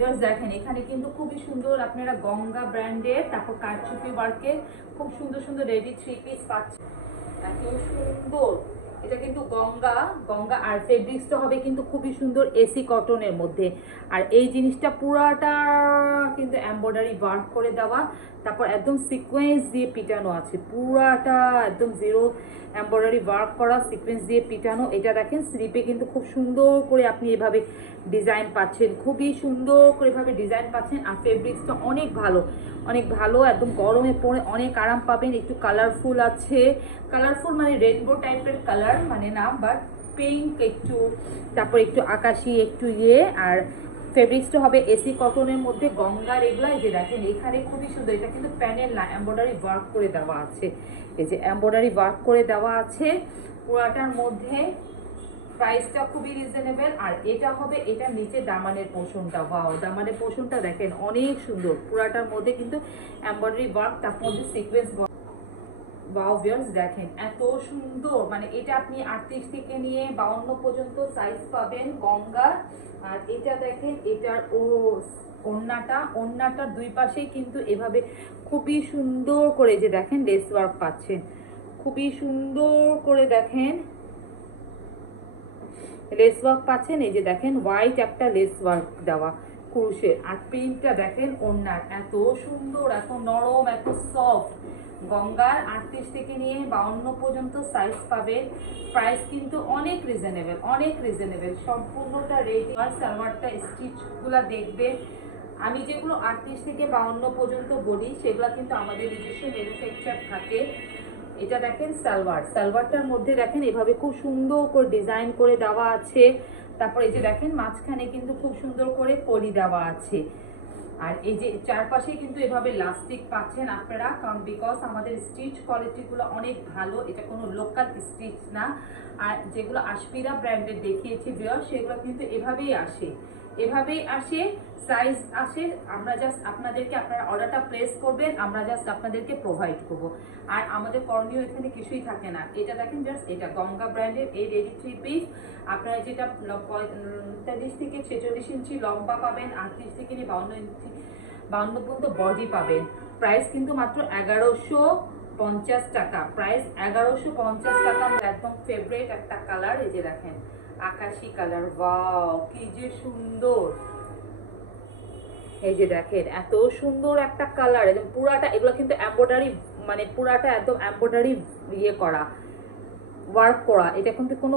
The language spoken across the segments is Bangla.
জাস্ট দেখেন এখানে কিন্তু খুবই সুন্দর আপনারা গঙ্গা ব্র্যান্ডের, তারপর কারচুপি ওয়ার্কের খুব সুন্দর সুন্দর রেডি 3 পিস পাচ্ছেন। এত সুন্দর, এটা কিন্তু গঙ্গা গঙ্গা আর ফেব্রিক্সটা হবে কিন্তু খুবই সুন্দর এসি কটনের মধ্যে। আর এই জিনিসটা পুরাটা কিন্তু এমব্রয়ডারি ওয়ার্ক করে দেওয়া, তারপর একদম সিকোয়েন্স দিয়ে পিটানো আছে, পুরাটা একদম জিরো এমব্রয়ডারি ওয়ার্ক করা সিকোয়েন্স দিয়ে পিটানো। এটা দেখেন স্লিপে কিন্তু খুব সুন্দর করে আপনি এভাবে ডিজাইন পাচ্ছেন, খুবই সুন্দর করে এভাবে ডিজাইন পাচ্ছেন। আর ফেব্রিক্সটা অনেক ভালো, অনেক ভালো, একদম গরমে পরে অনেক আরাম পাবেন। একটু কালারফুল আছে, কালারফুল মানে রেনবো টাইপের কালার মানে না, বাট পিঙ্ক একটু, তারপর একটু আকাশি একটু আর ফেব্রিক্সটা হবে এসি কটনের মধ্যে গঙ্গার। এগুলো এই যে দেখেন এখানে খুবই সুন্দর, এটা কিন্তু প্যানেল না, এমব্রয়ডারি ওয়ার্ক করে দেওয়া আছে। এই যে এমব্রয়ডারি ওয়ার্ক করে দেওয়া আছে পুরাটার মধ্যে। প্রাইসটা খুবই রিজনেবল। আর এটা হবে, এটা নিচে দামানের পোর্শনটা, ওয়াও দামানের পোর্শনটা দেখেন অনেক সুন্দর, পুরাটার মধ্যে কিন্তু এমব্রয়ডারি ওয়ার্ক, তার মধ্যে সিকোয়েন্স। ওয়াও ভিউয়ার্স দেখেন এত সুন্দর, মানে এটা আপনি 38 থেকে নিয়ে 52 পর্যন্ত সাইজ পাবেন গঙ্গার। আর এটা দেখেন এটার ওড়নাটার দুই পাশেই কিন্তু এভাবে খুবই সুন্দর করে যে দেখেন লেস ওয়ার্ক পাচ্ছেন, খুবই সুন্দর করে দেখেন লেস ওয়ার্ক পাচ্ছেন। এই যে দেখেন হোয়াইট একটা লেস ওয়ার্ক দেওয়া কুরুশের। আর প্রিন্টটা দেখেন ওড়নার এত সুন্দর, এত নরম, এত সফট। গঙ্গার 38 থেকে নিয়ে 52 পর্যন্ত সাইজ পাবেন। প্রাইস কিন্তু অনেক রিজনেবল, অনেক রিজনেবল, সম্পূর্ণটা রেট। আর সালোয়ারটা স্টিচগুলা দেখবেন, আমি যেগুলো 38 থেকে 52 পর্যন্ত বলি সেগুলো কিন্তু আমাদের নিজস্ব ম্যানুফ্যাকচার থাকে। এটা দেখেন সালোয়ারটার মধ্যে দেখেন এভাবে খুব সুন্দর করে ডিজাইন করে দেওয়া আছে। তারপর এই যে দেখেন মাঝখানে কিন্তু খুব সুন্দর করে কলি দেওয়া আছে। আর এই যে চারপাশে কিন্তু এভাবে লাস্টিক পাচ্ছেন আপনারা, কারণ বিকজ আমাদের স্টিচ কোয়ালিটিগুলো অনেক ভালো, এটা কোনো লোকাল স্টিচ না। আর যেগুলো আশপিরা ব্র্যান্ডের দেখিয়েছি ভিউয়ার, সেগুলো কিন্তু এভাবেই আসে, এভাবেই আসে, সাইজ আসে। আমরা জাস্ট আপনাদেরকে, আপনারা অর্ডারটা প্লেস করবেন, আমরা জাস্ট আপনাদেরকে প্রোভাইড করব। আর আমাদের করণীয় এখানে কিছুই থাকে না। এটা দেখেন জাস্ট, এটা গঙ্গা ব্র্যান্ডের এই রেডি 3 পিস। আপনারা যেটা 45 থেকে 46 ইঞ্চি লম্বা পাবেন, 38 থেকে 52 পর্যন্ত বডি পাবেন। প্রাইস কিন্তু মাত্র 1150 টাকা, প্রাইস 1150 টাকা। একদম ফেভারিট একটা কালার, এই যে দেখেন আকাশি কালার, ওয়াও কি যে সুন্দর। এই যে দেখেন এত সুন্দর একটা কালার, একদম পুরাটা, এগুলো কিন্তু এমব্রয়ডারি, মানে পুরাটা একদম এমব্রয়ডারি করা, ওয়ার্ক করা। এটা কিন্তু কোনো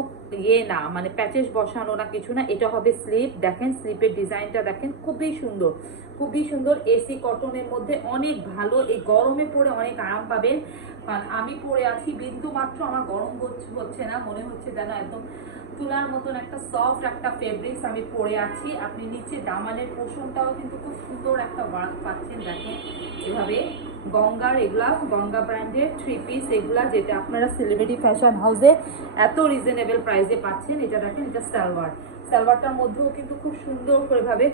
না, মানে প্যাচেস বসানো না, কিছু না। এটা হবে স্লিপ, দেখেন স্লিপের ডিজাইনটা দেখেন খুবই সুন্দর, খুবই সুন্দর। এসি কটনের মধ্যে অনেক ভালো, এই গরমে পরে অনেক আরাম পাবেন। কারণ আমি পরে আছি বিন্দু মাত্র আমার গরম হচ্ছে না, মনে হচ্ছে যেন একদম তুলার মতন একটা সফট একটা ফেব্রিক্স আমি পরে আছি। আপনি নিচে দামানের পোর্শনটাও কিন্তু খুব সুন্দর একটা ওয়ার্ক পাচ্ছেন দেখেন এভাবে। গঙ্গার এগুলা গঙ্গা ব্র্যান্ডের 3 পিস এগুলা, যেটা আপনারা সেলিব্রিটি ফ্যাশন হাউসে এত রিজনেবল প্রাইসে পাচ্ছেন। এটা দেখেন, এটা সালোয়ারটার মধ্যেও কিন্তু খুব সুন্দর করে ভাবে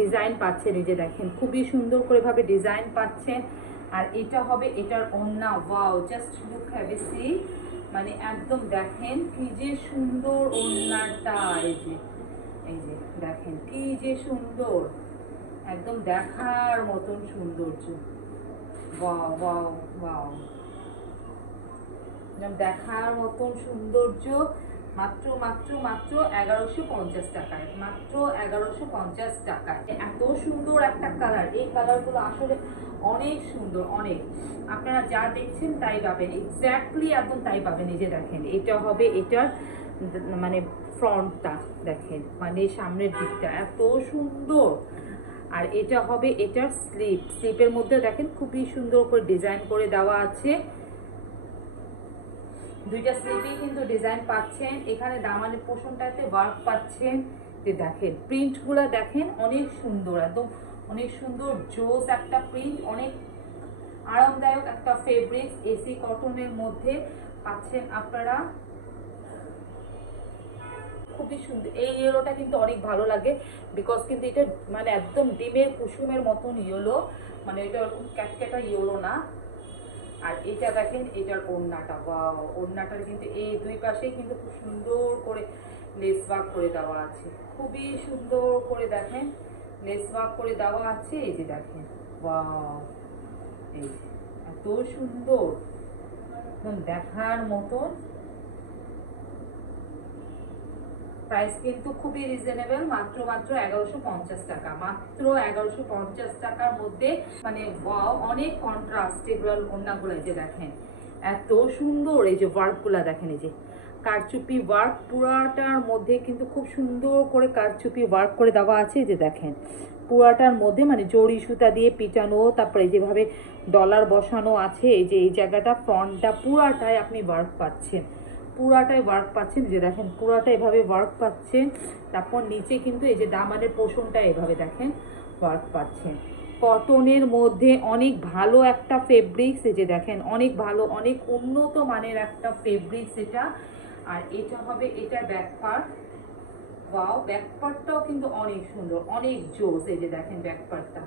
ডিজাইন পাচ্ছেন। এই যে দেখেন খুবই সুন্দর করে ভাবে ডিজাইন পাচ্ছেন। আর এটা হবে এটার ওড়না, wow just look have a see, মানে একদম দেখেন কি যে সুন্দর ওড়নাটা। এই যে দেখেন কি যে সুন্দর, একদম দেখার মতন সৌন্দর্য, ওয়াও ওয়াও ওয়াও, দেখার মতন সৌন্দর্য। মাত্র মাত্র মাত্র 1150 টাকায়, মাত্র 1150 টাকায়। এত সুন্দর একটা কালার, এই কালারগুলো আসলে অনেক সুন্দর, অনেক। আপনারা যা দেখছেন তাই পাবেন, এক্স্যাক্টলি একদম তাই পাবেন। এই যে দেখেন এটা হবে এটার মানে ফ্রন্টটা দেখেন, মানে সামনের দিকটা এত সুন্দর। আর এটা হবে এটার স্লিপের মধ্যে দেখেন খুবই সুন্দর করে ডিজাইন করে দেওয়া আছে। দুইটা স্লিপেই কিন্তু ডিজাইন পাচ্ছেন। এখানে দামানের পোর্শনটাতে ওয়ার্ক পাচ্ছেন। যে দেখেন প্রিন্টগুলো দেখেন অনেক সুন্দর, একদম অনেক সুন্দর জোস একটা প্রিন্ট, অনেক আরামদায়ক একটা ফেব্রিক এসি কটনের মধ্যে পাচ্ছেন আপনারা, খুবই সুন্দর। এই ইয়েলোটা কিন্তু অনেক ভালো লাগে, বিকজ কিন্তু এটা মানে একদম ডিমের কুসুমের মতন ইয়েলো, মানে এটা ওরকম ক্যাটক্যাটা ইয়েলো না। আর এটা দেখেন এটার ওড়নাটা, ওয়াও ওড়নাটার কিন্তু এই দুই পাশেই কিন্তু খুব সুন্দর করে লেস ওয়ার্ক করে দেওয়া আছে, খুবই সুন্দর করে দেখেন লেস ওয়ার্ক করে দেওয়া আছে, এই যে দেখেন ওয়াও, এই যে এত সুন্দর, একদম দেখার মতন। প্রাইস কিন্তু খুবই রিজনেবল, মাত্র 1150 টাকা, মাত্র 1150 টাকার মধ্যে। মানে ওয়াও, অনেক কন্ট্রাস্ট এগুলো ওড়নাগুলো, যে দেখেন এত সুন্দর। এই যে ওয়ার্ক গুলা দেখেন, এই যে কারচুপি ওয়ার্ক পুরাটার মধ্যে কিন্তু খুব সুন্দর করে কারচুপি ওয়ার্ক করে দেওয়া আছে। এই যে দেখেন পুরাটার মধ্যে মানে জড়ি সুতা দিয়ে পিটানো, তারপরে যেভাবে ডলার বসানো আছে, এই যে এই জায়গাটা ফ্রন্টটা পুরাটাই আপনি ওয়ার্ক পাচ্ছেন, পুরাটাই ওয়ার্ক পাচ্ছেন। যে দেখেন পুরাটা এভাবে ওয়ার্ক পাচ্ছেন। তারপর নিচে কিন্তু এই যে দামানের পোর্শনটা এভাবে দেখেন ওয়ার্ক পাচ্ছেন। কটনের মধ্যে অনেক ভালো একটা ফেব্রিক্স, এই যে দেখেন অনেক ভালো, অনেক উন্নত মানের একটা ফেব্রিক্স এটা। আর এটা হবে এটার ব্যাক পার্ট। ওয়াও, ব্যাক পার্টটাও কিন্তু অনেক সুন্দর, অনেক জোস। এই যে দেখেন ব্যাক পার্টটা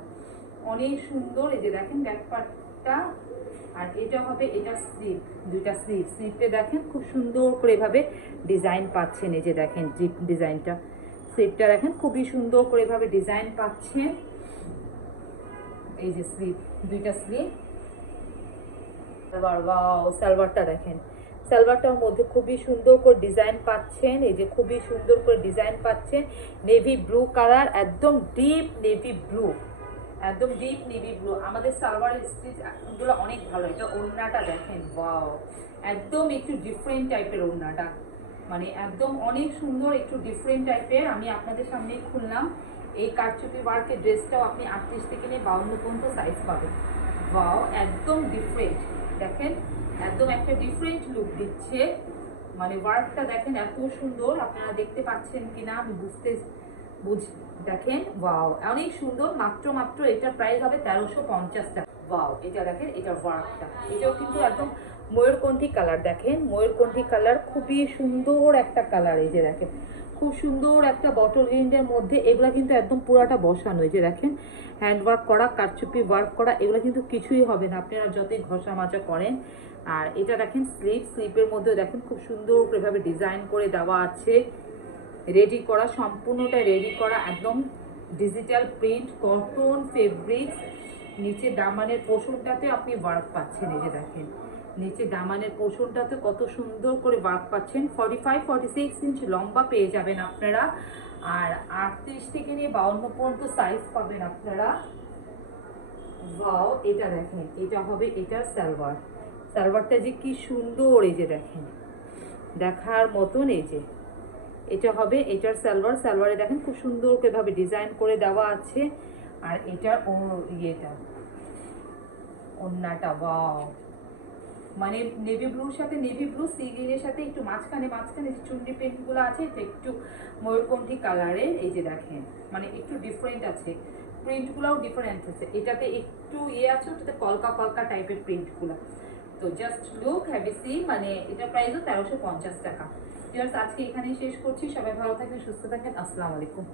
অনেক সুন্দর, এই যে দেখেন ব্যাক পার্টটা। আর এটা হবে এটা স্লিপ, দুইটা স্লিপ, স্লিপে দেখেন খুব সুন্দর করে এভাবে ডিজাইন পাচ্ছেন। এই যে দেখেন জিপ ডিজাইনটা, স্লিপটা দেখেন খুবই সুন্দর করে এভাবে ডিজাইন পাচ্ছেন। এই যে স্লিপ, দুইটা স্লিপ। ওয়াও, সালোয়ারটা দেখেন, সালোয়ারটার মধ্যে খুবই সুন্দর করে ডিজাইন পাচ্ছেন। এই যে খুবই সুন্দর করে ডিজাইন পাচ্ছেন, নেভি ব্লু কালার, একদম ডিপ নেভি ব্লু, একদম ডিপ নেভি ব্লু। আমাদের সালোয়ার স্টিচ গুলো অনেক ভালো। এটা ওড়নাটা দেখেন, ওয়াও, একদম একটু ডিফারেন্ট টাইপের ওড়নাটা, মানে একদম অনেক সুন্দর, একটু ডিফারেন্ট টাইপের। আমি আপনাদের সামনে খুললাম। এই কারচুপি ওয়ার্কের ড্রেসটাও আপনি 38 থেকে নিয়ে 52 পর্যন্ত সাইজ পাবেন। ওয়াও, একদম ডিফারেন্ট, দেখেন একদম একটা ডিফারেন্ট লুক দিচ্ছে। মানে ওয়ার্কটা দেখেন এত সুন্দর, আপনারা দেখতে পাচ্ছেন কিনা আমি দেখেন ওয়াও, অনেক সুন্দর। মাত্র এটা প্রাইস হবে 1350 টাকা। ওয়াও, এটা দেখেন, এটা ওয়ার্কটা, এটাও কিন্তু একদম ময়ূরকণ্ঠী কালার। দেখেন ময়ূরকণ্ঠী কালার, খুবই সুন্দর একটা কালার। এই যে দেখেন খুব সুন্দর একটা বটল গ্রিনের মধ্যে, এগুলা কিন্তু একদম পুরাটা বসানো। এই যে দেখেন হ্যান্ড ওয়ার্ক করা, কারচুপি ওয়ার্ক করা, এগুলো কিন্তু কিছুই হবে না আপনারা যতই ঘষা মাজা করেন। আর এটা দেখেন স্লিপ, স্লিপের মধ্যে দেখেন খুব সুন্দর করে এভাবে ডিজাইন করে দেওয়া আছে, রেডি করা, সম্পূর্ণটা রেডি করা, একদম ডিজিটাল প্রিন্ট কটন ফেব্রিক। নিচে দামানের পোর্শনটাতে আপনি ওয়ার্ক পাচ্ছেন। এই যে দেখেন নিচে দামানের পোর্শনটাতে কত সুন্দর করে ওয়ার্ক পাচ্ছেন। 45-46 ইঞ্চ লম্বা পেয়ে যাবেন আপনারা, আর 38 থেকে নিয়ে 52 পর্যন্ত সাইজ পাবেন আপনারা। ওয়াও, এটা দেখেন, এটা হবে এটার সালোয়ার, সালোয়ারটা যে কি সুন্দর, এই যে দেখেন দেখার মতন। এই যে এটা হবে এটার সালোয়ার, সালোয়ারে দেখেন খুব সুন্দর করে ভাবে ডিজাইন করে দেওয়া আছে। আর এটার ইয়েটা ওড়নাটা, ওয়াও, মানে নেভি ব্লুর সাথে নেভি ব্লু, সি গ্রিনের সাথে একটু মাঝখানে যে চুন্ডি পেন্ট গুলো আছে এটা একটু ময়ূরকণ্ঠী কালারের। এই যে দেখেন মানে একটু ডিফারেন্ট আছে, প্রিন্ট গুলাও ডিফারেন্ট আছে। এটাতে একটু ইয়ে আছে, ওটাতে কলকা টাইপের প্রিন্ট গুলা। তো just look have a see. মানে এটা প্রাইসও 1350 টাকা। আজকে এখানেই শেষ করছি। সবাই ভালো থাকবেন, সুস্থ থাকবেন। আসসালামু আলাইকুম।